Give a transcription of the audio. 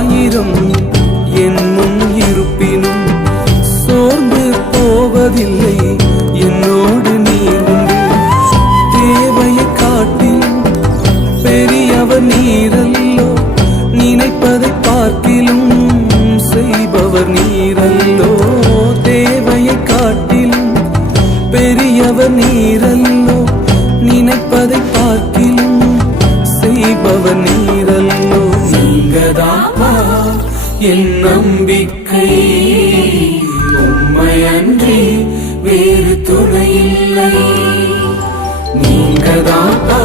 ஆயிரம் என் முன் இருப்பினும் சோர்ந்து போவதில்லை. என்னோடு நீர் உண்டு. தேவையை காட்டிலும் பெரியவர் நீரல்லோ, நினைப்பதை பார்க்கிலும் செய்பவர் நீரல்லோ. தேவையை காட்டிலும் பெரியவர் நீரல்லோ, நினைப்பதை பார்க்கிலும் செய்பவர் நீரல்லோ. நீங்கதாப்பா என் நம்பிக்கை, உம்மையன்றி வேறு துணை இல்லை. நீங்கதாப்பா